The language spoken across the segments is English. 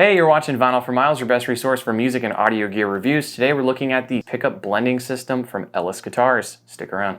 Hey, you're watching Vinyl for Miles, your best resource for music and audio gear reviews. Today we're looking at the pickup blending system from Ellis Guitars. Stick around.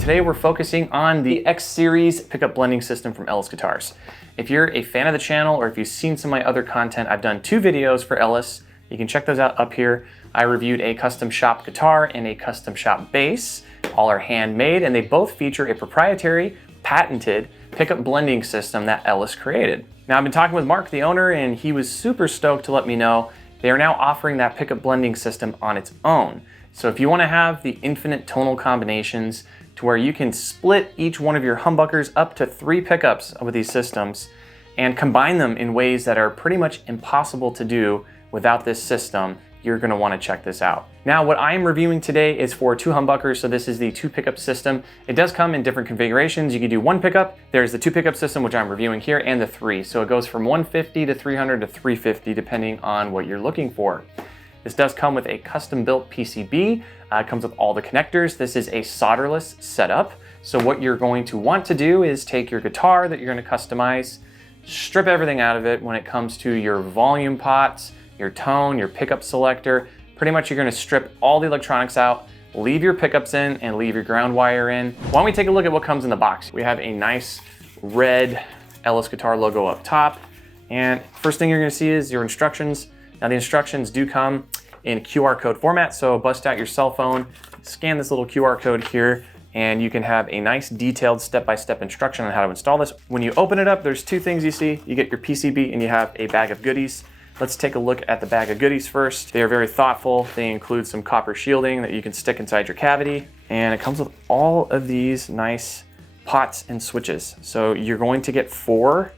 Today we're focusing on the X Series pickup blending system from Ellis Guitars. If you're a fan of the channel or if you've seen some of my other content, I've done 2 videos for Ellis. You can check those out up here. I reviewed a custom shop guitar and a custom shop bass. All are handmade and they both feature a proprietary, patented pickup blending system that Ellis created. Now I've been talking with Mark, the owner, and he was super stoked to let me know they are now offering that pickup blending system on its own. So if you want to have the infinite tonal combinations to where you can split each one of your humbuckers up to 3 pickups with these systems and combine them in ways that are pretty much impossible to do without this system, you're going to want to check this out. Now what I am reviewing today is for 2 humbuckers, so this is the 2 pickup system. It does come in different configurations. You can do 1 pickup, there's the 2 pickup system which I'm reviewing here, and the 3. So it goes from 150 to 300 to 350 depending on what you're looking for. This does come with a custom built PCB. It comes with all the connectors. This is a solderless setup. So what you're going to want to do is take your guitar that you're going to customize, strip everything out of it when it comes to your volume pots, your tone, your pickup selector. Pretty much you're going to strip all the electronics out, leave your pickups in and leave your ground wire in. Why don't we take a look at what comes in the box? We have a nice red Ellis Guitar logo up top. And first thing you're going to see is your instructions. Now the instructions do come in QR code format, so bust out your cell phone, scan this little QR code here, and you can have a nice detailed step-by-step instruction on how to install this. When you open it up, there's 2 things you see. You get your PCB and you have a bag of goodies. Let's take a look at the bag of goodies first. They are very thoughtful. They include some copper shielding that you can stick inside your cavity, and it comes with all of these nice pots and switches. So you're going to get 4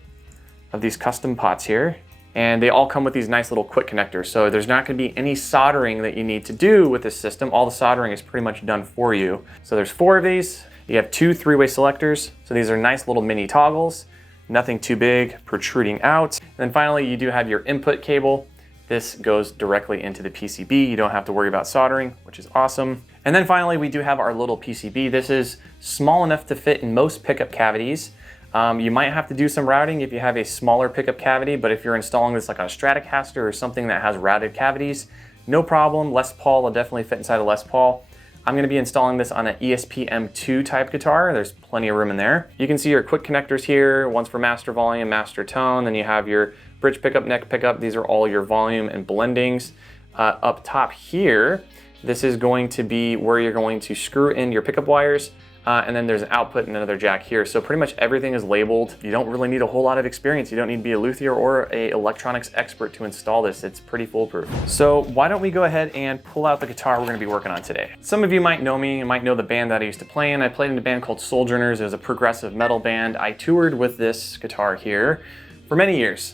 of these custom pots here. And they all come with these nice little quick connectors. So there's not gonna be any soldering that you need to do with this system. All the soldering is pretty much done for you. So there's 4 of these. You have 2 3-way selectors. So these are nice little mini toggles, nothing too big, protruding out. And then finally, you do have your input cable. This goes directly into the PCB. You don't have to worry about soldering, which is awesome. And then finally, we do have our little PCB. This is small enough to fit in most pickup cavities. You might have to do some routing if you have a smaller pickup cavity, but if you're installing this like on a Stratocaster or something that has routed cavities, no problem. Les Paul will definitely fit inside a Les Paul. I'm going to be installing this on an ESP-M2 type guitar. There's plenty of room in there. You can see your quick connectors here, one's for master volume, master tone, then you have your bridge pickup, neck pickup. These are all your volume and blendings. Up top here, this is going to be where you're going to screw in your pickup wires. And then there's an output and another jack here. So pretty much everything is labeled. You don't really need a whole lot of experience. You don't need to be a luthier or an electronics expert to install this. It's pretty foolproof. So why don't we go ahead and pull out the guitar we're gonna be working on today. Some of you might know me, you might know the band that I used to play in. I played in a band called Sojourners. It was a progressive metal band. I toured with this guitar here for many years.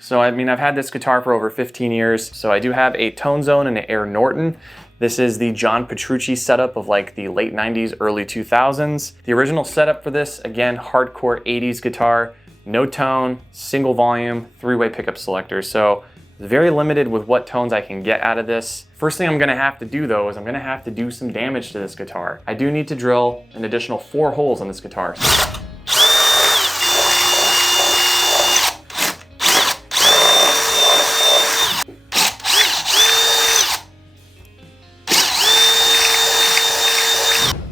So I mean, I've had this guitar for over 15 years. So I do have a Tone Zone and an Air Norton. This is the John Petrucci setup of like the late 90s, early 2000s. The original setup for this, again, hardcore 80s guitar, no tone, single volume, 3-way pickup selector. So very limited with what tones I can get out of this. First thing I'm gonna have to do though is I'm gonna have to do some damage to this guitar. I do need to drill an additional 4 holes on this guitar.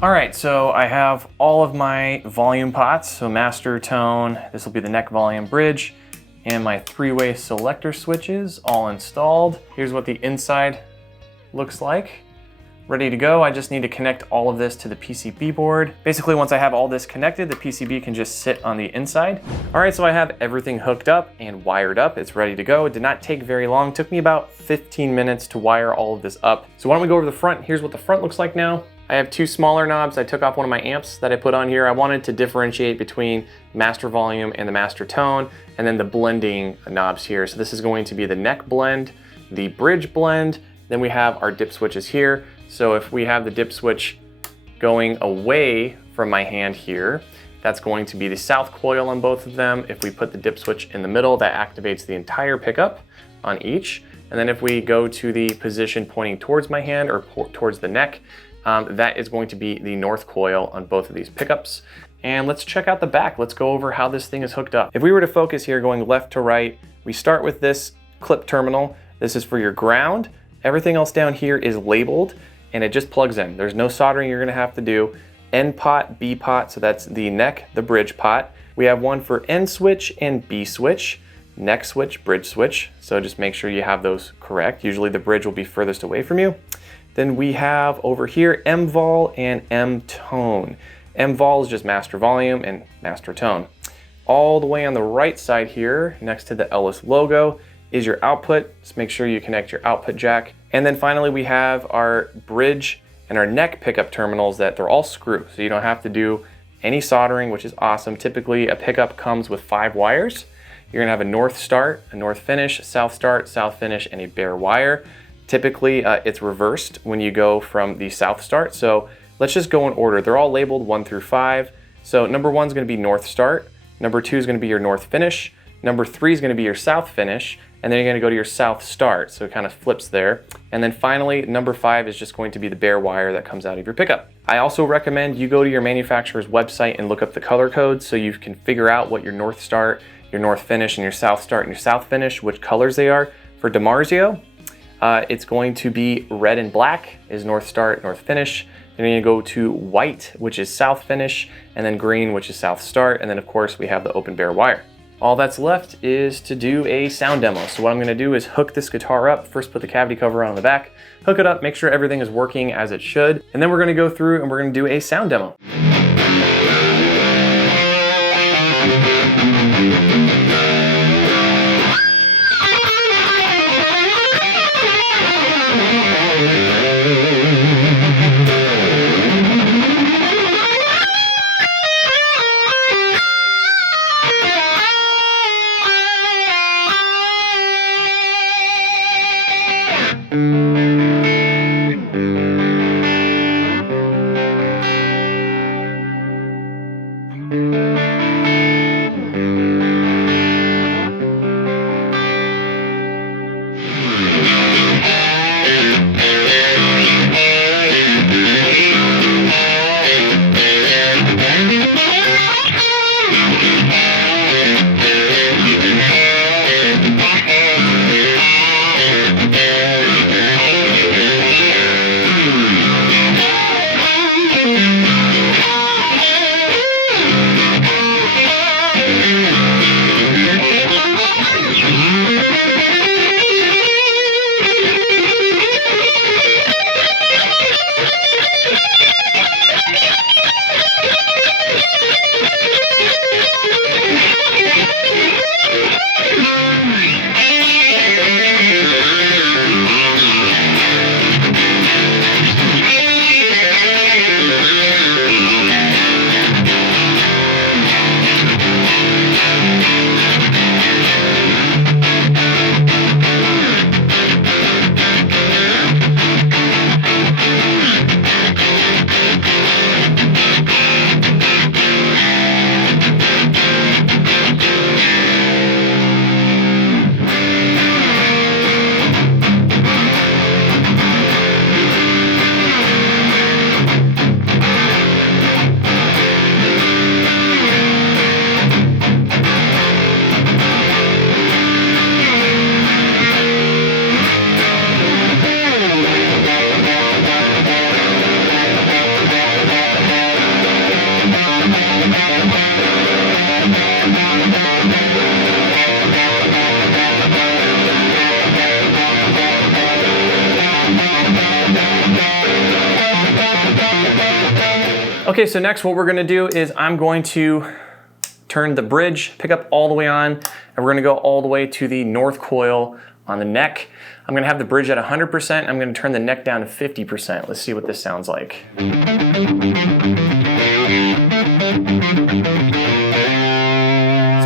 All right, so I have all of my volume pots, so master, tone, this will be the neck, volume, bridge, and my 3-way selector switches all installed. Here's what the inside looks like. ready to go. I just need to connect all of this to the PCB board. Basically, once I have all this connected, the PCB can just sit on the inside. All right, so I have everything hooked up and wired up. It's ready to go. It did not take very long. It took me about 15 minutes to wire all of this up. So why don't we go over the front? Here's what the front looks like now. I have two smaller knobs. I took off one of my amps that I put on here. I wanted to differentiate between master volume and the master tone, and then the blending knobs here. So this is going to be the neck blend, the bridge blend, then we have our dip switches here. So if we have the dip switch going away from my hand here, that's going to be the south coil on both of them. If we put the dip switch in the middle, that activates the entire pickup on each. And then if we go to the position pointing towards my hand or towards the neck, that is going to be the north coil on both of these pickups. And let's check out the back. Let's go over how this thing is hooked up. If we were to focus here going left to right, we start with this clip terminal. This is for your ground. Everything else down here is labeled and it just plugs in. There's no soldering you're gonna have to do. N pot, B pot, so that's the neck, the bridge pot. We have one for N switch and B switch, neck switch, bridge switch. So just make sure you have those correct. Usually the bridge will be furthest away from you. Then we have over here M vol and M tone. M vol is just master volume and master tone. All the way on the right side here, next to the Ellis logo, is your output. Just make sure you connect your output jack. And then finally we have our bridge and our neck pickup terminals that they're all screw. So you don't have to do any soldering, which is awesome. Typically a pickup comes with 5 wires. You're gonna have a north start, a north finish, south start, south finish, and a bare wire. Typically it's reversed when you go from the south start. So let's just go in order. They're all labeled 1 through 5. So number 1 is gonna be north start. Number 2 is gonna be your north finish. Number 3 is gonna be your south finish. And then you're gonna go to your south start. So it kind of flips there. And then finally, number 5 is just going to be the bare wire that comes out of your pickup. I also recommend you go to your manufacturer's website and look up the color codes so you can figure out what your north start, your north finish, and your south start and your south finish, which colors they are. For DiMarzio, it's going to be red and black is north start, north finish. Then you're gonna go to white, which is south finish, and then green, which is south start. And then of course we have the open bare wire. All that's left is to do a sound demo. So what I'm gonna do is hook this guitar up, first put the cavity cover on the back, hook it up, make sure everything is working as it should, and then we're gonna go through and we're gonna do a sound demo. Okay, so next what we're gonna do is I'm going to turn the bridge pickup all the way on, and we're gonna go all the way to the north coil on the neck. I'm gonna have the bridge at 100%. I'm gonna turn the neck down to 50%. Let's see what this sounds like. Let's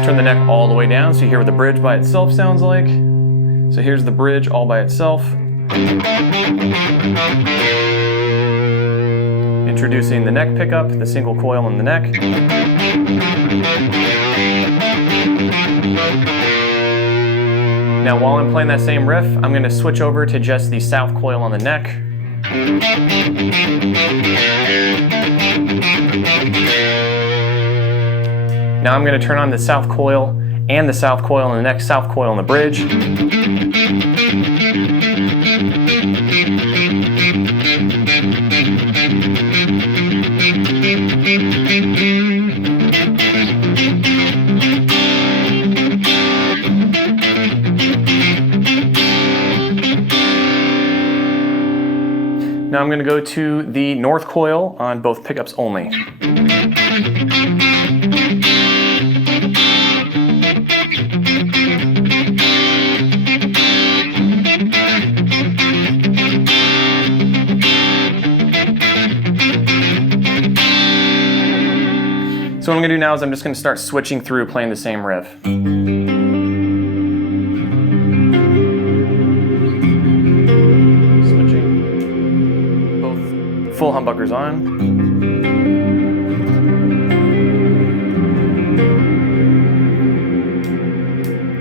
turn the neck all the way down so you hear what the bridge by itself sounds like. So here's the bridge all by itself. Introducing the neck pickup, the single coil in the neck. Now while I'm playing that same riff, I'm going to switch over to just the south coil on the neck. Now I'm going to turn on the south coil and the south coil on the neck, south coil on the bridge. Now I'm going to go to the north coil on both pickups only. So what I'm going to do now is I'm just going to start switching through playing the same riff. Switching. Both full humbuckers on.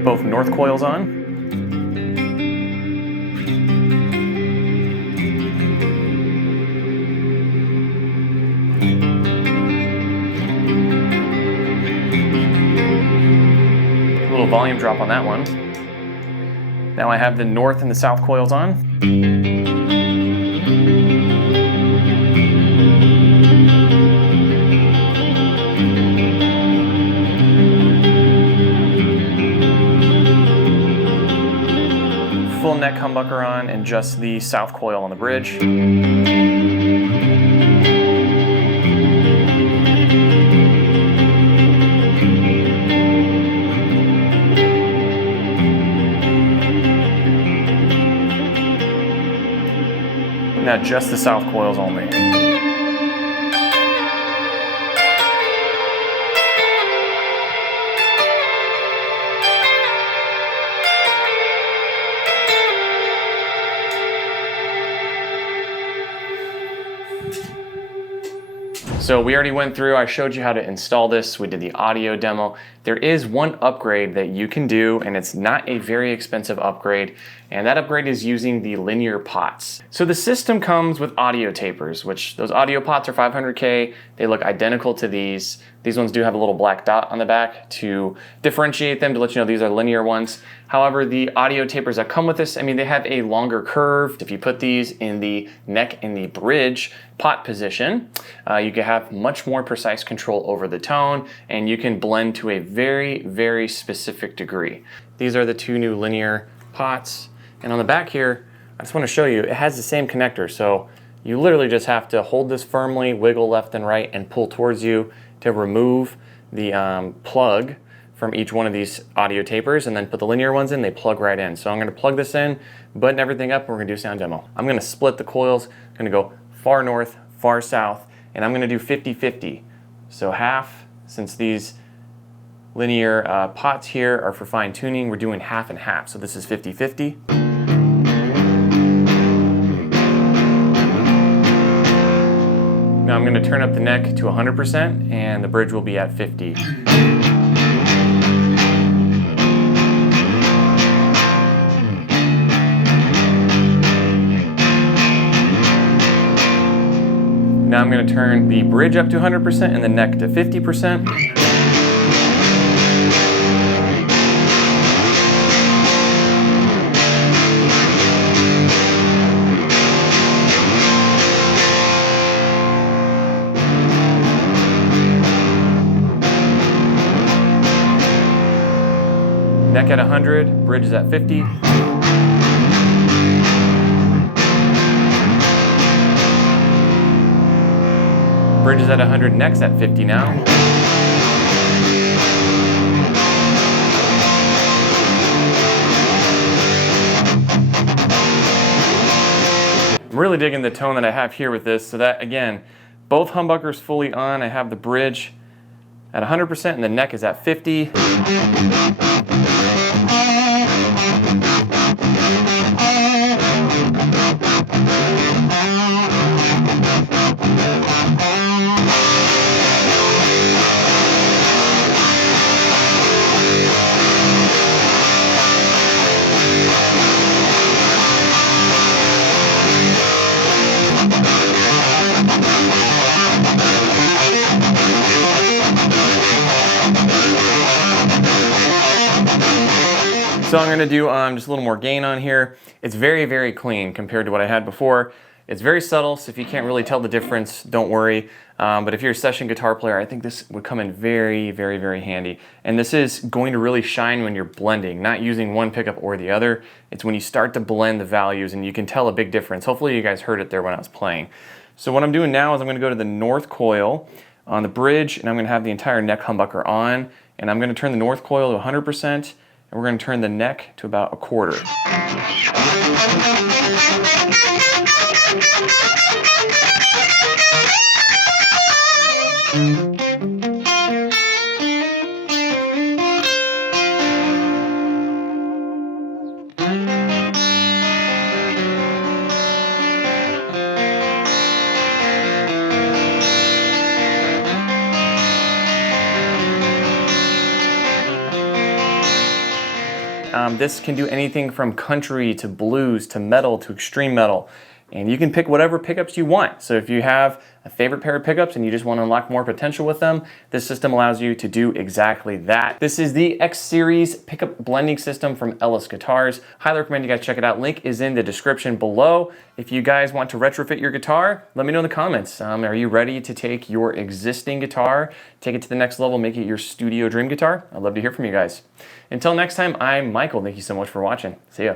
Both north coils on. Little volume drop on that one. Now I have the north and the south coils on. Full neck humbucker on and just the south coil on the bridge. Now just the south coils only. So we already went through, I showed you how to install this, we did the audio demo. There is one upgrade that you can do, and it's not a very expensive upgrade, and that upgrade is using the linear pots. So the system comes with audio tapers, which those audio pots are 500K, they look identical to these. These ones do have a little black dot on the back to differentiate them, to let you know these are linear ones. However, the audio tapers that come with this, I mean, they have a longer curve. If you put these in the neck and the bridge pot position, you can have much more precise control over the tone, and you can blend to a very, very specific degree. These are the two new linear pots. And on the back here, I just want to show you, it has the same connector. So you literally just have to hold this firmly, wiggle left and right, and pull towards you to remove the plug from each one of these audio tapers, and then put the linear ones in, they plug right in. So I'm going to plug this in, button everything up, and we're going to do a sound demo. I'm going to split the coils, I'm going to go far north, far south, and I'm going to do 50-50. So half, since these linear pots here are for fine tuning, we're doing half and half. So this is 50-50. Now I'm going to turn up the neck to 100%, and the bridge will be at 50. Now I'm going to turn the bridge up to 100% and the neck to 50%. Neck at 100, bridge is at 50. Bridge is at 100, neck's at 50 now. I'm really digging the tone that I have here with this, so that again, both humbuckers fully on. I have the bridge at 100% and the neck is at 50. So I'm going to do just a little more gain on here. It's very, very clean compared to what I had before. It's very subtle, so if you can't really tell the difference, don't worry. But if you're a session guitar player, I think this would come in very, very, very handy. And this is going to really shine when you're blending, not using one pickup or the other. It's when you start to blend the values and you can tell a big difference. Hopefully you guys heard it there when I was playing. So what I'm doing now is I'm going to go to the north coil on the bridge, and I'm going to have the entire neck humbucker on, and I'm going to turn the north coil to 100%. And we're going to turn the neck to about a quarter. This can do anything from country to blues to metal to extreme metal, and you can pick whatever pickups you want. So if you have a favorite pair of pickups and you just want to unlock more potential with them, this system allows you to do exactly that. This is the X Series pickup blending system from Ellis Guitars. Highly recommend you guys check it out. Link is in the description below. If you guys want to retrofit your guitar, let me know in the comments. Are you ready to take your existing guitar, take it to the next level, make it your studio dream guitar? I'd love to hear from you guys. Until next time, I'm Michael. Thank you so much for watching. See ya.